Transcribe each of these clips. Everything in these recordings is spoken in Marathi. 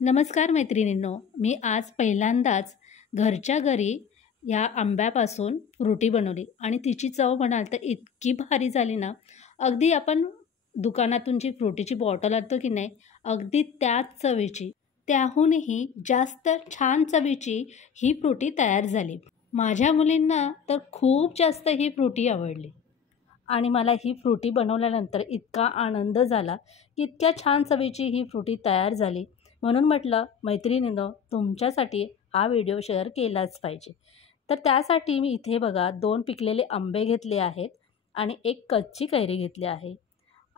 नमस्कार मैत्रिणींनो, मी आज पहिल्यांदाच घरच्या घरी या आंब्यापासून फ्रुटी बनवली आणि तिची चव म्हणाल तर इतकी भारी झाली ना. अगदी आपण दुकानातून जी फ्रुटीची बॉटल आणतो की नाही, अगदी त्याच चवीची, त्याहूनही जास्त छान चवीची ही फ्रुटी तयार झाली. माझ्या मुलींना तर खूप जास्त ही फ्रुटी आवडली आणि मला ही फ्रुटी बनवल्यानंतर इतका आनंद झाला की इतक्या छान चवीची ही फ्रुटी तयार झाली. म्हणून म्हटलं मैत्रिणींनो, तुमच्यासाठी हा व्हिडिओ शेअर केलाच पाहिजे. तर त्यासाठी मी इथे बघा 2 पिकलेले आंबे घेतले आहेत आणि 1 कच्ची कैरी घेतली आहे.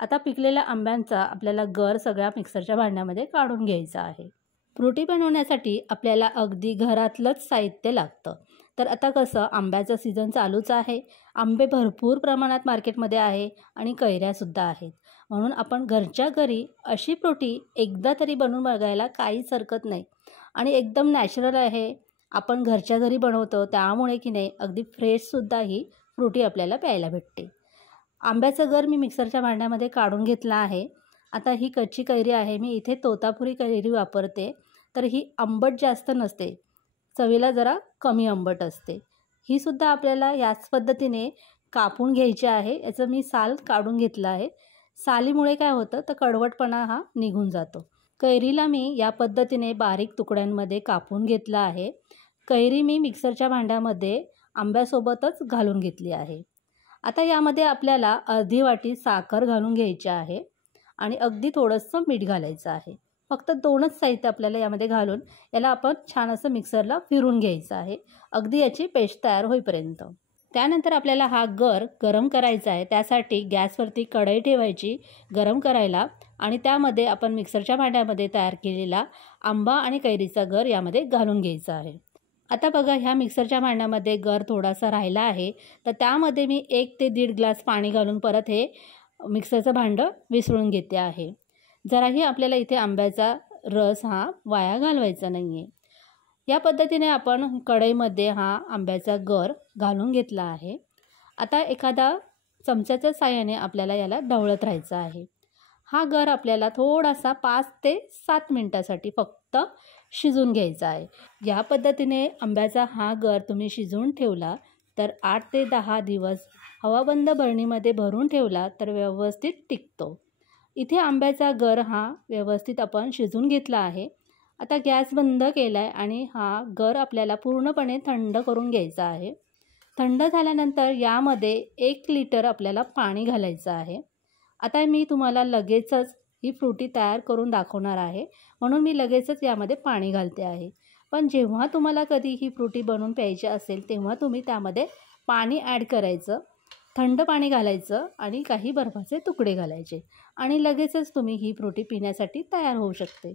आता पिकलेल्या आंब्यांचा आपल्याला गर सगळ्या मिक्सरच्या भांड्यामध्ये काढून घ्यायचा आहे. फ्रुटी बनवण्यासाठी आपल्याला अगदी घरातलंच साहित्य लागतं. तर आता कसं आंब्याचं सीझन चालूच आहे, आंबे भरपूर प्रमाणात मार्केटमध्ये आहे आणि कैऱ्यासुद्धा आहेत. म्हणून आपण घरच्या घरी अशी फ्रुटी एकदा तरी बनवून बघायला काहीच हरकत नाही आणि एकदम नॅचरल आहे. आपण घरच्या घरी बनवतो त्यामुळे की नाही अगदी फ्रेशसुद्धा ही फ्रुटी आपल्याला प्यायला भेटते. आंब्याचं गर मी मिक्सरच्या भांड्यामध्ये काढून घेतला आहे. आता ही कच्ची कैरी आहे, मी इथे तोतापुरी कैरी वापरते. तर ही आंबट जास्त नसते, चवीला जरा कमी आंबट असते. ही सुद्धा आपल्याला याच पद्धतीने कापून घ्यायची आहे. याचं मी साल काढून घेतलं आहे. सालीमुळे काय होतं तर कडवटपणा हा निघून जातो. कैरीला मी या पद्धतीने बारीक तुकड्यांमध्ये कापून घेतला आहे. कैरी मी मिक्सरच्या भांड्यामध्ये आंब्यासोबतच घालून घेतली आहे. आता यामध्ये आपल्याला अर्धी वाटी साखर घालून घ्यायची आहे आणि अगदी थोडंसं मीठ घालायचं आहे. फक्त 2च साहित्य आपल्याला यामध्ये घालून याला आपण छान असं मिक्सरला फिरून घ्यायचं आहे, अगदी याची पेस्ट तयार होईपर्यंत. त्यानंतर आपल्याला हा गर गरम करायचा आहे. त्यासाठी गॅसवरती कढई ठेवायची गरम करायला आणि त्यामध्ये आपण मिक्सरच्या भांड्यामध्ये तयार केलेला आंबा आणि कैरीचा गर यामध्ये घालून घ्यायचा आहे. आता बघा, ह्या मिक्सरच्या भांड्यामध्ये गर थोडासा राहिला आहे, तर त्यामध्ये मी 1 ते 1.5 ग्लास पाणी घालून परत हे मिक्सरचं भांडं विसळून घेते आहे. जराही आपल्याला इथे आंब्याचा रस हा वाया घालवायचा नाही आहे. या पद्धतीने आपण कढईमध्ये हा आंब्याचा गर घालून घेतला आहे. आता एखादा चमच्याच्या साहाय्याने आपल्याला याला ढवळत राहायचं आहे. हा गर आपल्याला थोडासा 5 ते 7 मिनटासाठी फक्त शिजून घ्यायचा आहे. या पद्धतीने आंब्याचा हा गर तुम्ही शिजवून ठेवला तर 8 ते 10 दिवस हवाबंद बरणीमध्ये भरून ठेवला तर व्यवस्थित टिकतो. इथे आंब्याचा गर हा व्यवस्थित आपण शिजवून घेतला आहे. आता गॅस बंद केला आहे आणि हा गर आपल्याला पूर्णपणे थंड करून घ्यायचा आहे. थंड झाल्यानंतर यामध्ये 1 लिटर आपल्याला पाणी घालायचं आहे. आता मी तुम्हाला लगेचच ही फ्रुटी तयार करून दाखवणार आहे, म्हणून मी लगेचच यामध्ये पाणी घालते आहे. पण जेव्हा तुम्हाला कधी ही फ्रुटी बनवून प्यायची असेल तेव्हा तुम्ही त्यामध्ये पाणी ॲड करायचं, थंड पाणी घालायचं आणि काही बर्फाचे तुकडे घालायचे आणि लगेचच तुम्ही ही फ्रुटी पिण्यासाठी तयार होऊ शकते.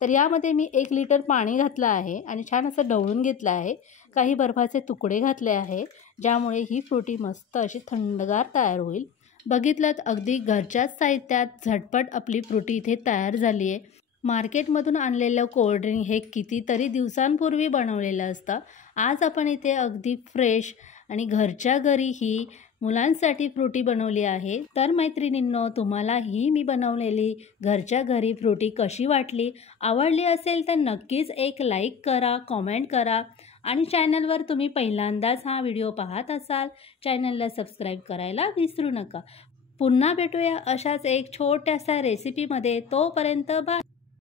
तर यामध्ये मी 1 लिटर पाणी घातलं आहे आणि छान असं ढवळून घेतलं आहे. काही बर्फाचे तुकडे घातले आहे, ज्यामुळे ही फ्रुटी मस्त अशी थंडगार तयार होईल. बघितलं अगदी घरच्याच साहित्यात झटपट आपली फ्रुटी इथे तयार झाली आहे. मार्केटमधून आणलेलं कोल्ड्रिंक हे कितीतरी दिवसांपूर्वी बनवलेलं असतं. आज आपण इथे अगदी फ्रेश आणि घरच्या घरी ही मुलांसाठी फ्रुटी बनवली आहे. तर मैत्रिणींनो, तुम्हाला ही मी बनवलेली घरच्या घरी फ्रुटी कशी वाटली, आवडली असेल तर नक्कीच एक लाईक करा, कॉमेंट करा आणि चॅनलवर तुम्ही पहिल्यांदाच हा व्हिडिओ पाहत असाल चॅनलला सबस्क्राईब करायला विसरू नका. पुन्हा भेटूया अशाच एक छोट्याशा रेसिपीमध्ये. तोपर्यंत बाय.